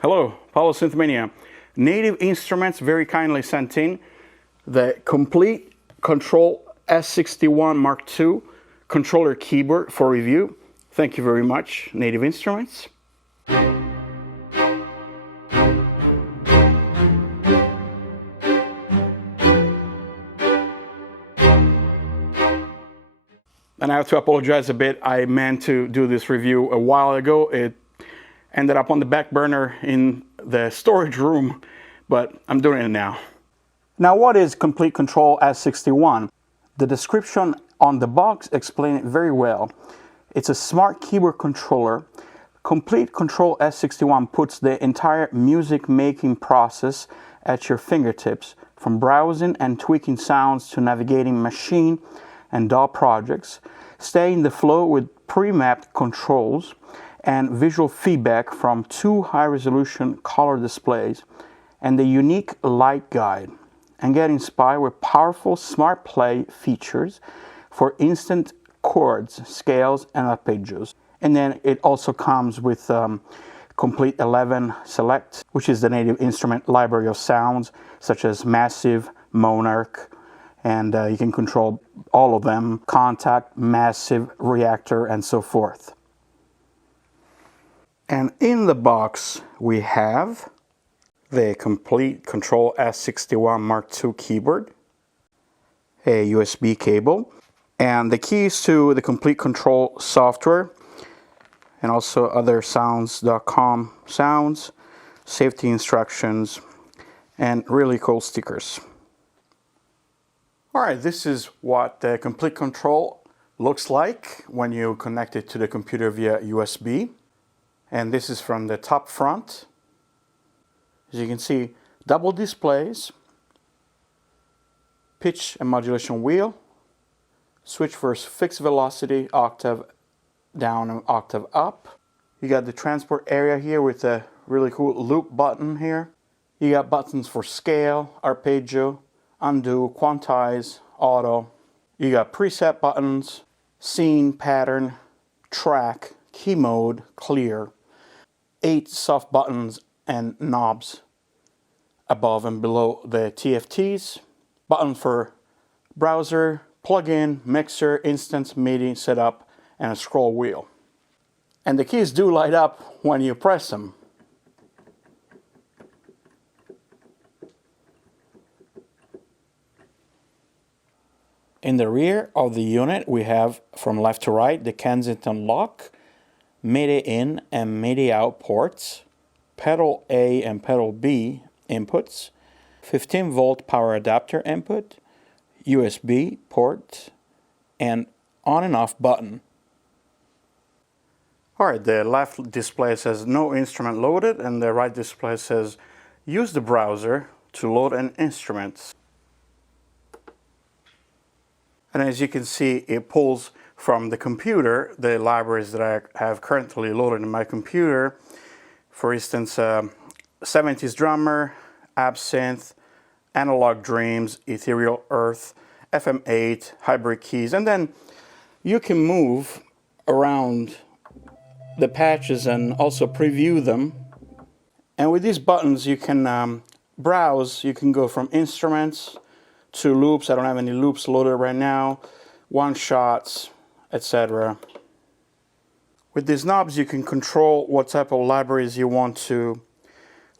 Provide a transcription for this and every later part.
Hello, Paulo Synthmania. Native Instruments very kindly sent in the Complete Kontrol S61 Mark II controller keyboard for review. Thank you very much, Native Instruments. And I have to apologize a bit. I meant to do this review a while ago. It ended up on the back burner in the storage room, but I'm doing it now. Now, what is Complete Kontrol S61? The description on the box explains it very well. It's a smart keyboard controller. Complete Kontrol S61 puts the entire music making process at your fingertips, from browsing and tweaking sounds to navigating machine and DAW projects. Stay in the flow with pre-mapped controls and visual feedback from 2 high-resolution color displays and the unique light guide, and get inspired with powerful smart play features for instant chords, scales, and arpeggios. And then it also comes with Complete 11 Select, which is the Native Instrument library of sounds such as Massive, Monarch, and you can control all of them: KONTAKT, Massive, REAKTOR, and so forth. And in the box we have the Complete Kontrol S61 Mark II keyboard, a USB cable, and the keys to the Complete Kontrol software, and also other sounds.com sounds, safety instructions, and really cool stickers. Alright, this is what the Complete Kontrol looks like when you connect it to the computer via USB. And this is from the top front. As you can see, double displays, pitch and modulation wheel, switch for fixed velocity, octave down and octave up. You got the transport area here with a really cool loop button here. You got buttons for scale, arpeggio, undo, quantize, auto. You got preset buttons, scene, pattern, track, key mode, clear. 8 soft buttons and knobs above and below the TFTs. Button for browser, plugin, mixer, instance, MIDI setup, and a scroll wheel. And the keys do light up when you press them. In the rear of the unit we have, from left to right, the Kensington lock, MIDI in and MIDI out ports, pedal A and pedal B inputs, 15-volt power adapter input, USB port, and on and off button. Alright, the left display says no instrument loaded, and the right display says use the browser to load an instrument. And as you can see, it pulls from the computer the libraries that I have currently loaded in my computer. For instance, 70s Drummer, Absynth, Analog Dreams, Ethereal Earth, FM8, Hybrid Keys, and then you can move around the patches and also preview them. And with these buttons you can browse. You can go from instruments to loops. I don't have any loops loaded right now, one shots, etc. With these knobs you can control what type of libraries you want to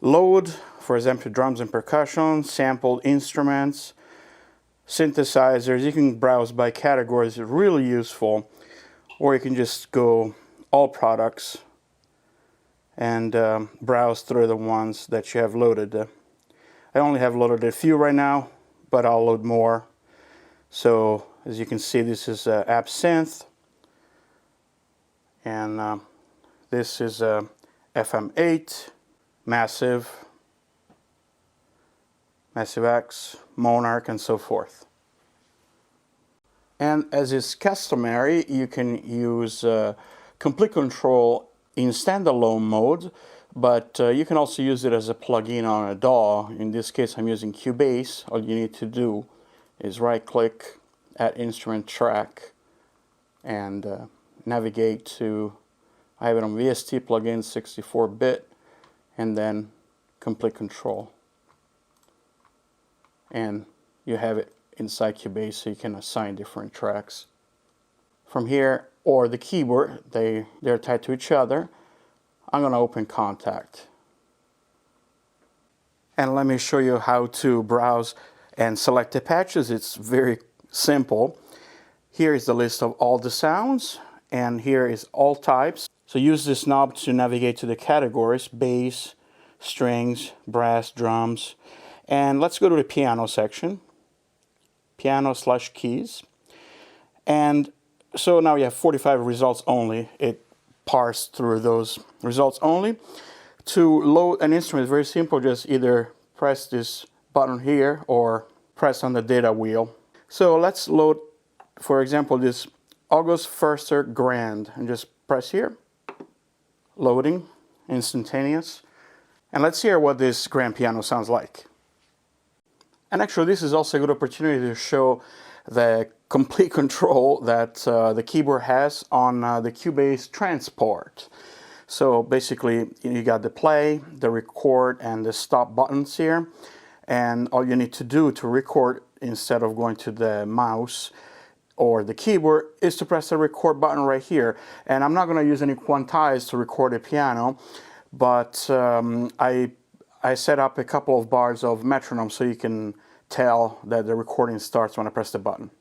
load. For example, drums and percussion, sampled instruments, synthesizers. You can browse by categories, it's really useful. Or you can just go all products and browse through the ones that you have loaded. I only have loaded a few right now, but I'll load more. So as you can see, this is Absynth, and this is FM8, Massive, Massive X, Monarch, and so forth. And as is customary, you can use Complete Kontrol in standalone mode, but you can also use it as a plugin on a DAW. In this case, I'm using Cubase. All you need to do is right-click, add instrument track, and navigate to, I have it on VST plugin 64-bit, and then Complete Control. And you have it inside Cubase, so you can assign different tracks. From here, or the keyboard, they're tied to each other. I'm going to open KONTAKT. And let me show you how to browse and select the patches. It's very simple. Here is the list of all the sounds, and here is all types. So use this knob to navigate to the categories: bass, strings, brass, drums. And let's go to the piano section, piano/keys. And so now you have 45 results only. It parsed through those results only. To load an instrument is very simple. Just either press this button here or press on the data wheel. So let's load, for example, this August Förster Grand, and just press here. Loading, instantaneous. And let's hear what this grand piano sounds like. And actually, this is also a good opportunity to show the complete control that the keyboard has on the Cubase transport. So basically, you got the play, the record, and the stop buttons here. And all you need to do to record, instead of going to the mouse or the keyboard, is to press the record button right here. And I'm not going to use any quantize to record a piano, but I set up a couple of bars of metronome so you can tell that the recording starts when I press the button.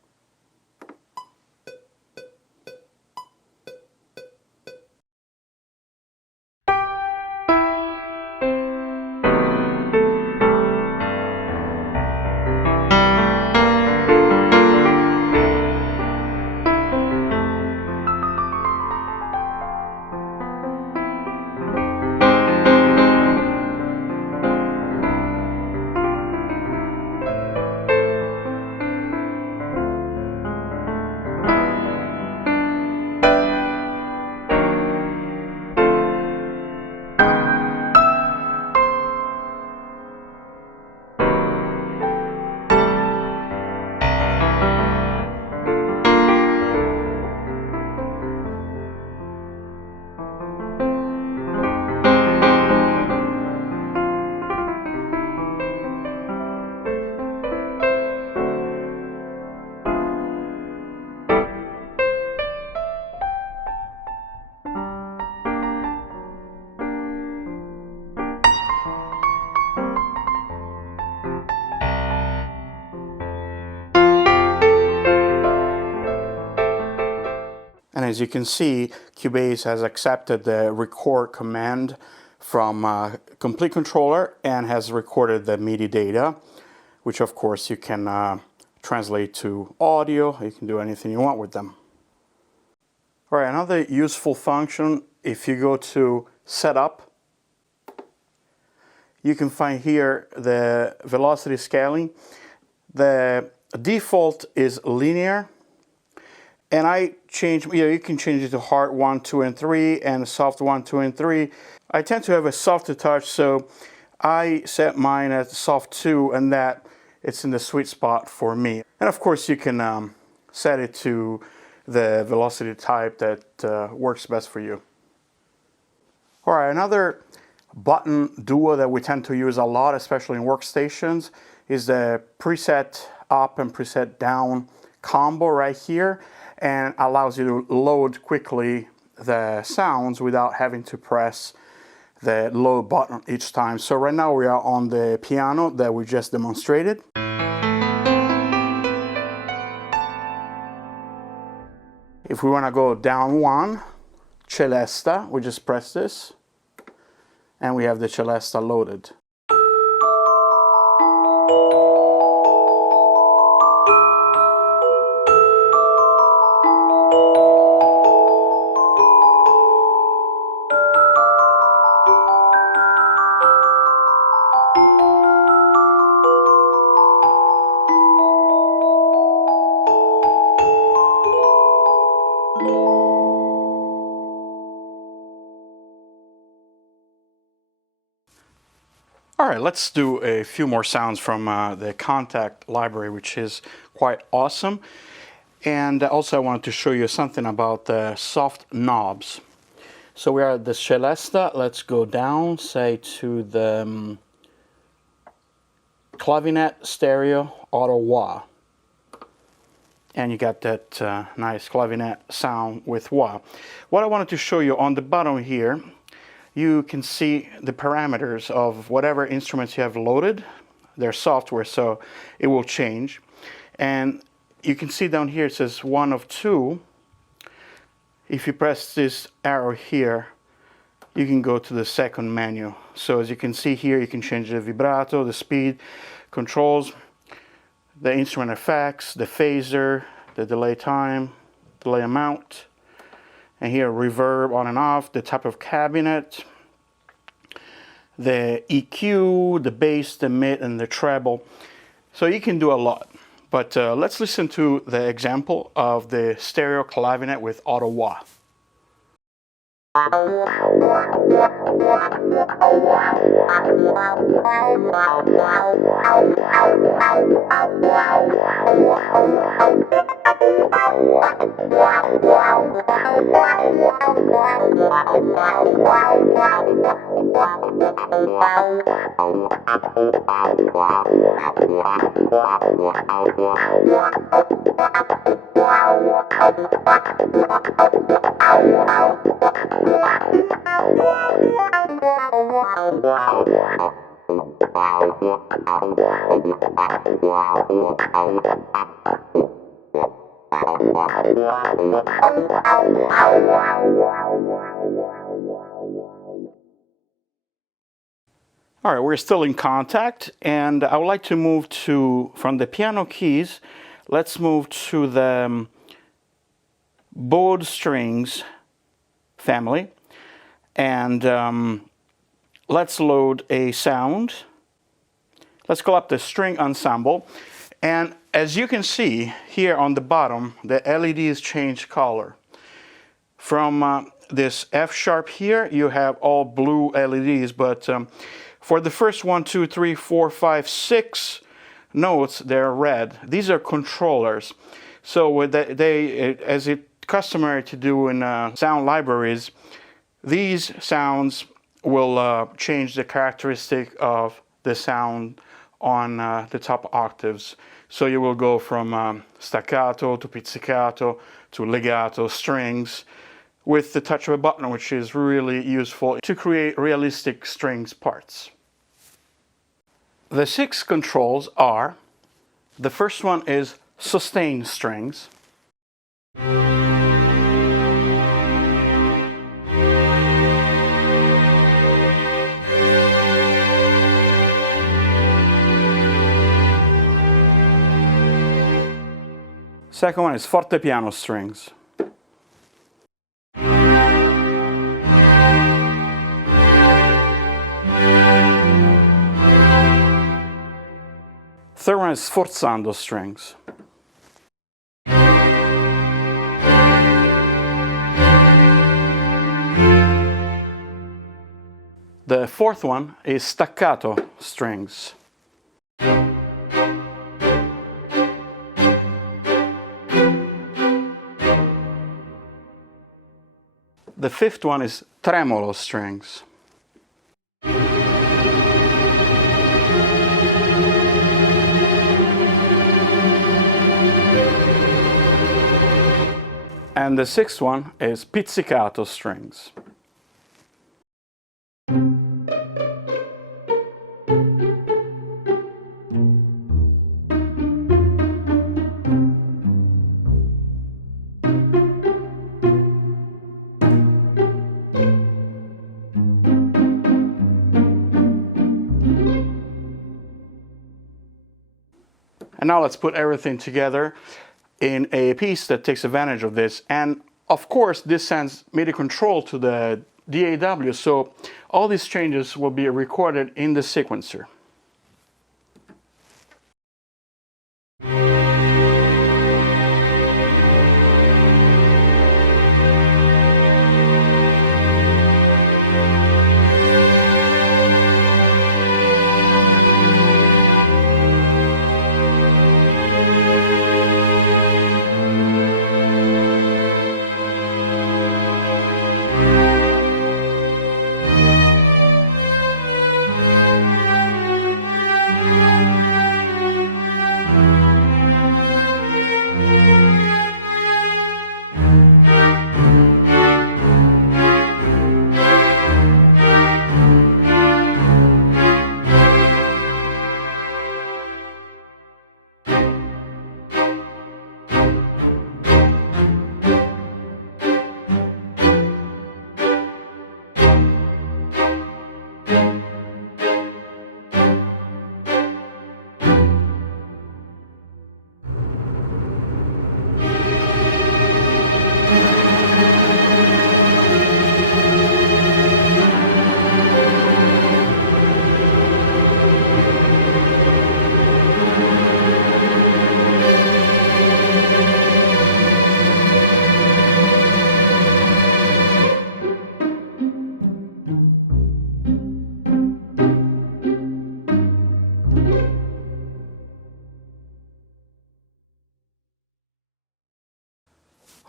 And as you can see, Cubase has accepted the record command from Complete Controller and has recorded the MIDI data, which of course you can translate to audio. You can do anything you want with them. All right, another useful function, if you go to Setup, you can find here the velocity scaling. The default is linear. And I change, you can change it to hard 1, 2, and 3, and soft 1, 2, and 3. I tend to have a softer touch, so I set mine at soft 2, and that it's in the sweet spot for me. And of course, you can set it to the velocity type that works best for you. All right, another button duo that we tend to use a lot, especially in workstations, is the preset up and preset down combo right here, and allows you to load quickly the sounds without having to press the load button each time. So right now we are on the piano that we just demonstrated. If we want to go down one, Celesta, we just press this, and we have the Celesta loaded. All right, let's do a few more sounds from the KONTAKT library, which is quite awesome. And also I wanted to show you something about the soft knobs. So we are at the Celesta. Let's go down, say to the Clavinet stereo auto wah. And you got that nice clavinet sound with wah. What I wanted to show you on the bottom here, you can see the parameters of whatever instruments you have loaded. Their software, so it will change. And you can see down here it says 1 of 2. If you press this arrow here, you can go to the second menu. So as you can see here, you can change the vibrato, the speed, controls, the instrument effects, the phaser, the delay time, delay amount, and here reverb on and off, the type of cabinet, the EQ, the bass, the mid, and the treble. So you can do a lot. But let's listen to the example of the stereo clavinet with auto wah. All right, we're still in Kontakt, and I would like to move to, from the piano keys, let's move to the bowed strings family, and let's load a sound. Let's call up the string ensemble, and as you can see here on the bottom, the LEDs change color. From this F sharp here, you have all blue LEDs, but for the first 1, 2, 3, 4, 5, 6 notes, they're red. These are controllers. So with as it's customary to do in sound libraries, these sounds will change the characteristic of the sound on the top octaves. So you will go from staccato to pizzicato to legato strings with the touch of a button, which is really useful to create realistic strings parts. The 6 controls are, the first one is sustain strings. Second one is fortepiano strings. Third one is sforzando strings. The fourth one is staccato strings. The fifth one is tremolo strings. And the sixth one is pizzicato strings. And now let's put everything together in a piece that takes advantage of this. And of course, this sends MIDI control to the DAW, so all these changes will be recorded in the sequencer.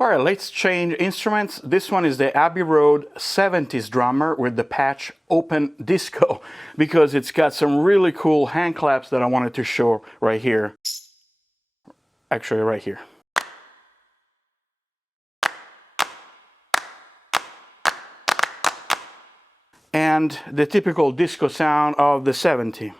All right, let's change instruments. This one is the AbbeyRoad 70s drummer with the patch Open Disco, because it's got some really cool hand claps that I wanted to show right here. Actually, right here. And the typical disco sound of the 70s.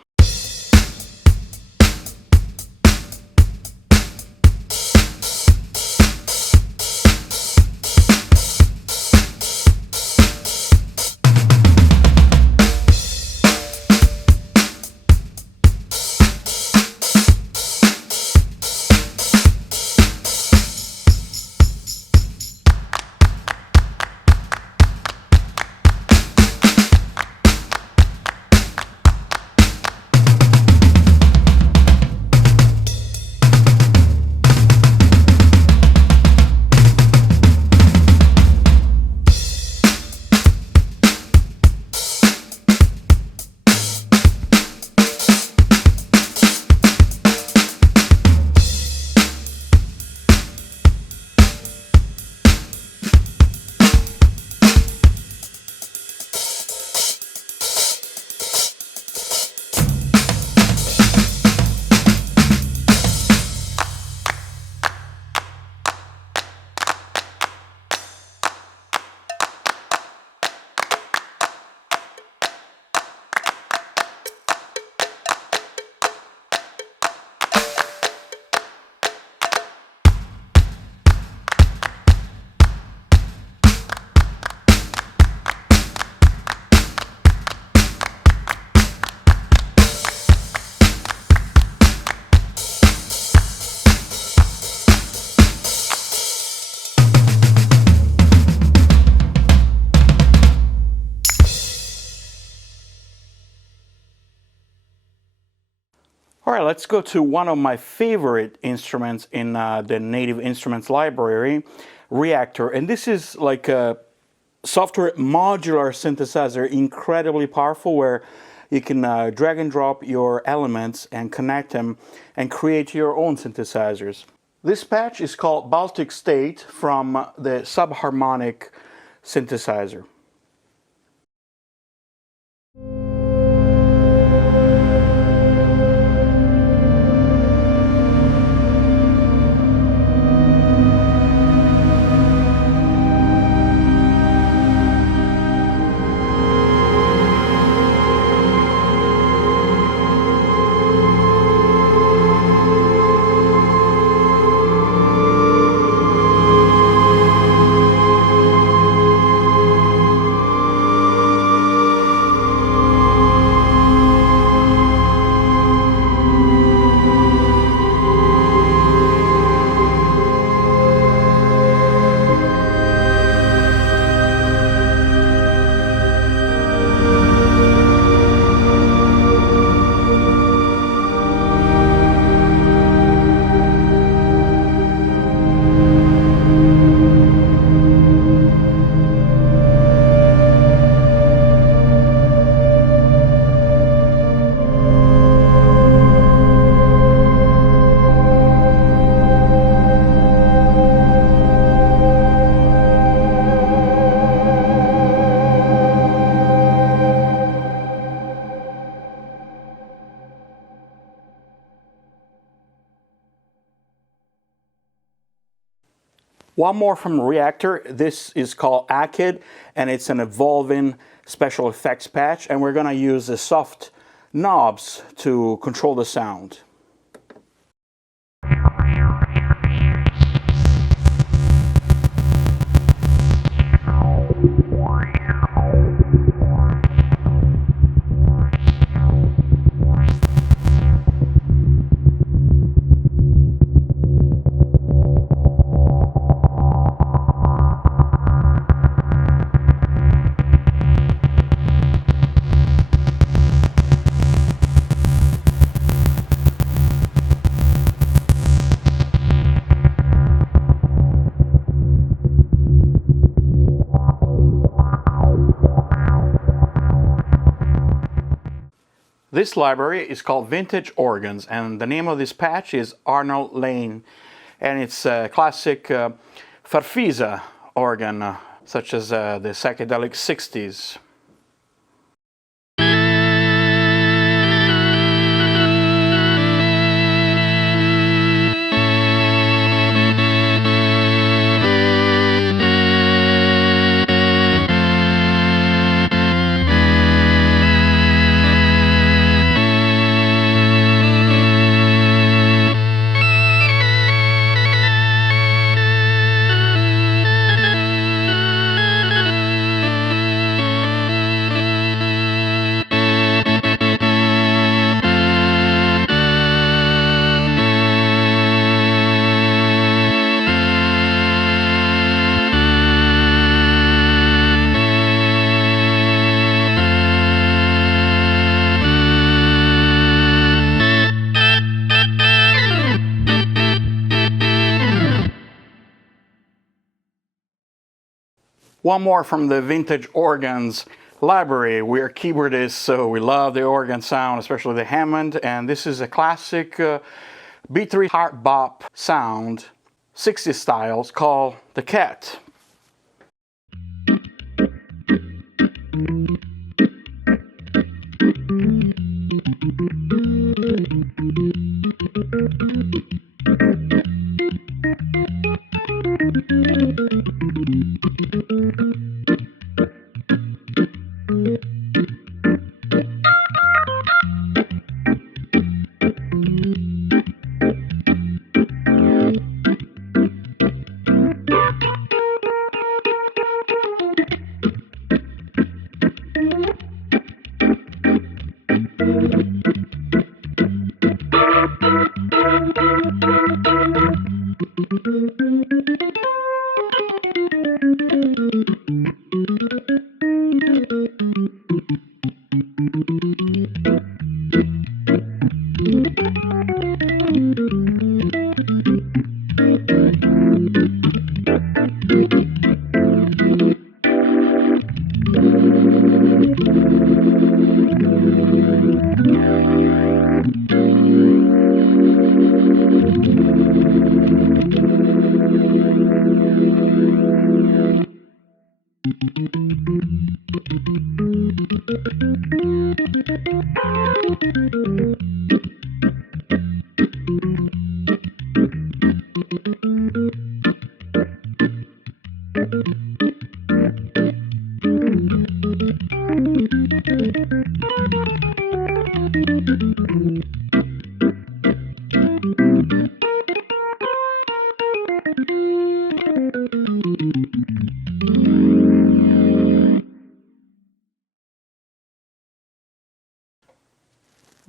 All right, let's go to one of my favorite instruments in the Native Instruments library, REAKTOR. And this is like a software modular synthesizer, incredibly powerful, where you can drag and drop your elements and connect them and create your own synthesizers. This patch is called Baltik State from the subharmonic synthesizer. One more from REAKTOR. This is called Akid, and it's an evolving special effects patch, and we're going to use the soft knobs to control the sound. This library is called Vintage Organs, and the name of this patch is Arnold Layne, and it's a classic farfisa organ, such as the psychedelic 60s. One more from the vintage organs library. We are keyboardists, so we love the organ sound, especially the Hammond, and this is a classic B3 heart bop sound, 60s styles, called the Cat.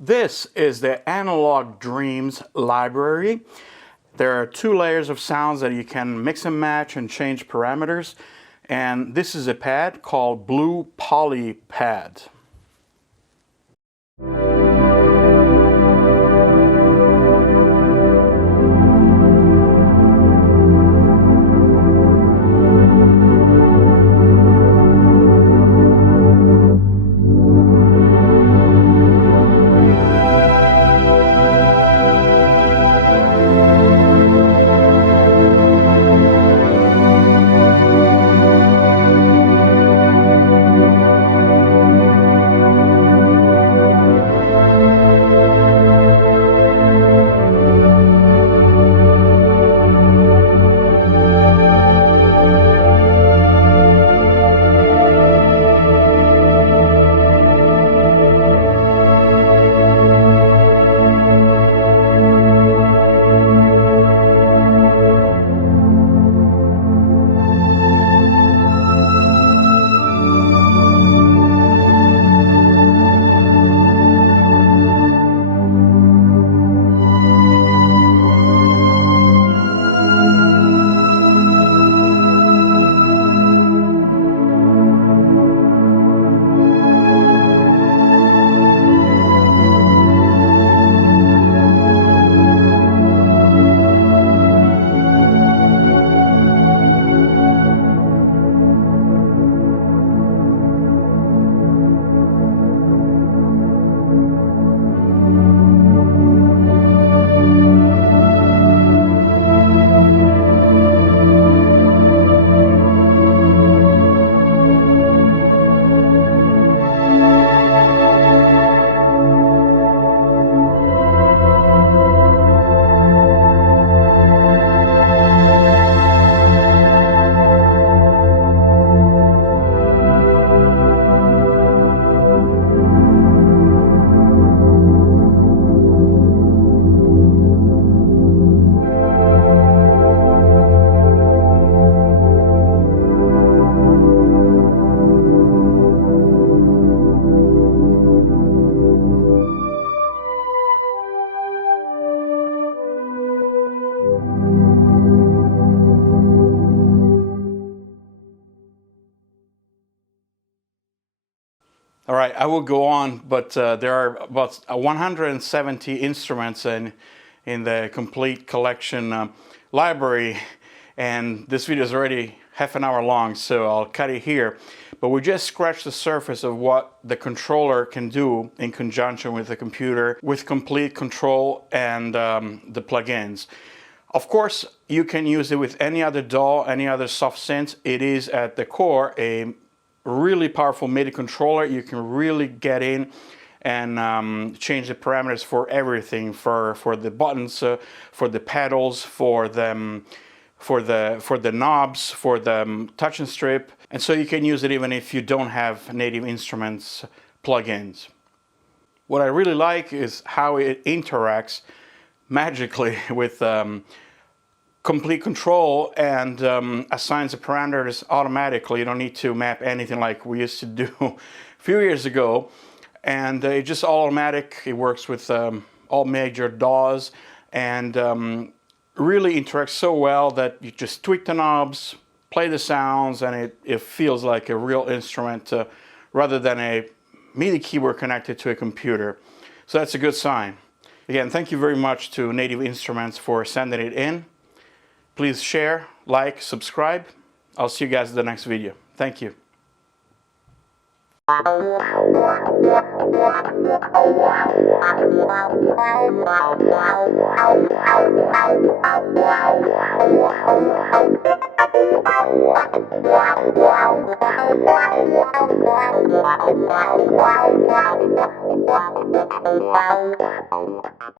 This is the Analog Dreams library. There are 2 layers of sounds that you can mix and match and change parameters. And this is a pad called Blue Poly Pad. All right, I will go on, but there are about 170 instruments in the Komplete collection library, and this video is already half an hour long, so I'll cut it here. But we just scratched the surface of what the controller can do in conjunction with the computer, with Komplete Kontrol and the plugins. Of course, you can use it with any other DAW, any other soft synth. It is at the core a really powerful MIDI controller. You can really get in and change the parameters for everything, for the buttons, for the pedals, for the knobs, for the touch and strip. And so you can use it even if you don't have Native Instruments plugins. What I really like is how it interacts magically with Komplete Kontrol and assigns the parameters automatically. You don't need to map anything like we used to do a few years ago. And it's just all automatic. It works with all major DAWs and really interacts so well that you just tweak the knobs, play the sounds, and it feels like a real instrument rather than a MIDI keyboard connected to a computer. So that's a good sign. Again, thank you very much to Native Instruments for sending it in. Please share, like, subscribe. I'll see you guys in the next video. Thank you.